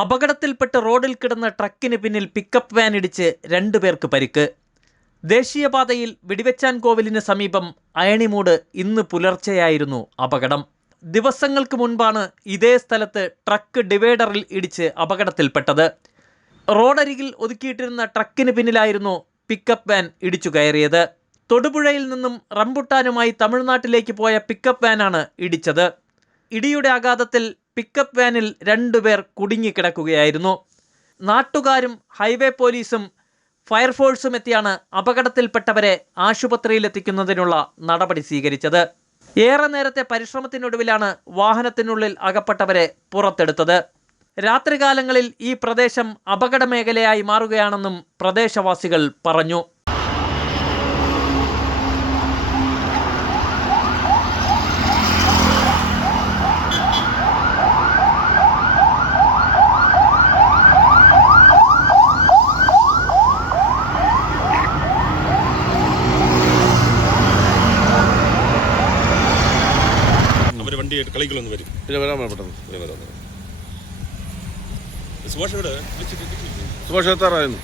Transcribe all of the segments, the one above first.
അപകടത്തിൽപ്പെട്ട് റോഡിൽ കിടന്ന ട്രക്കിന് പിന്നിൽ പിക്കപ്പ് വാൻ ഇടിച്ച് 2 പേർക്ക് പരിക്ക്. ദേശീയപാതയിൽ വെടിവെച്ചാൻ കോവിലിന് സമീപം അയണിമൂട് ഇന്ന് പുലർച്ചെയായിരുന്നു അപകടം. ദിവസങ്ങൾക്ക് മുൻപാണ് ഇതേ സ്ഥലത്ത് ട്രക്ക് ഡിവൈഡറിൽ ഇടിച്ച് അപകടത്തിൽപ്പെട്ടത്. റോഡരികിൽ ഒതുക്കിയിട്ടിരുന്ന ട്രക്കിന് പിന്നിലായിരുന്നു പിക്കപ്പ് വാൻ ഇടിച്ചു കയറിയത്. തൊടുപുഴയിൽ നിന്നും റംബുട്ടാനുമായി തമിഴ്നാട്ടിലേക്ക് പോയ പിക്കപ്പ് വാനാണ് ഇടിച്ചത്. ഇടിയുടെ ആഘാതത്തിൽ പിക്കപ്പ് വാനിൽ 2 പേർ കുടുങ്ങിക്കിടക്കുകയായിരുന്നു. നാട്ടുകാരും ഹൈവേ പോലീസും ഫയർഫോഴ്സും എത്തിയാണ് അപകടത്തിൽപ്പെട്ടവരെ ആശുപത്രിയിലെത്തിക്കുന്നതിനുള്ള നടപടി സ്വീകരിച്ചത്. ഏറെ നേരത്തെ പരിശ്രമത്തിനൊടുവിലാണ് വാഹനത്തിനുള്ളിൽ അകപ്പെട്ടവരെ പുറത്തെടുത്തത്. രാത്രികാലങ്ങളിൽ ഈ പ്രദേശം അപകട മേഖലയായി മാറുകയാണെന്നും പ്രദേശവാസികൾ പറഞ്ഞു. വണ്ടി കളികളൊന്നും വരും പിന്നെ വരാൻ പെട്ടെന്ന് സുഭാഷ് എത്താറായിരുന്നു.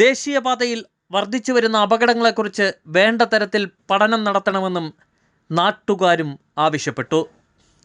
ദേശീയപാതയിൽ വർദ്ധിച്ചുവരുന്ന അപകടങ്ങളെക്കുറിച്ച് വേണ്ട തരത്തിൽ പഠനം നടത്തണമെന്നും നാട്ടുകാരും ആവശ്യപ്പെട്ടു.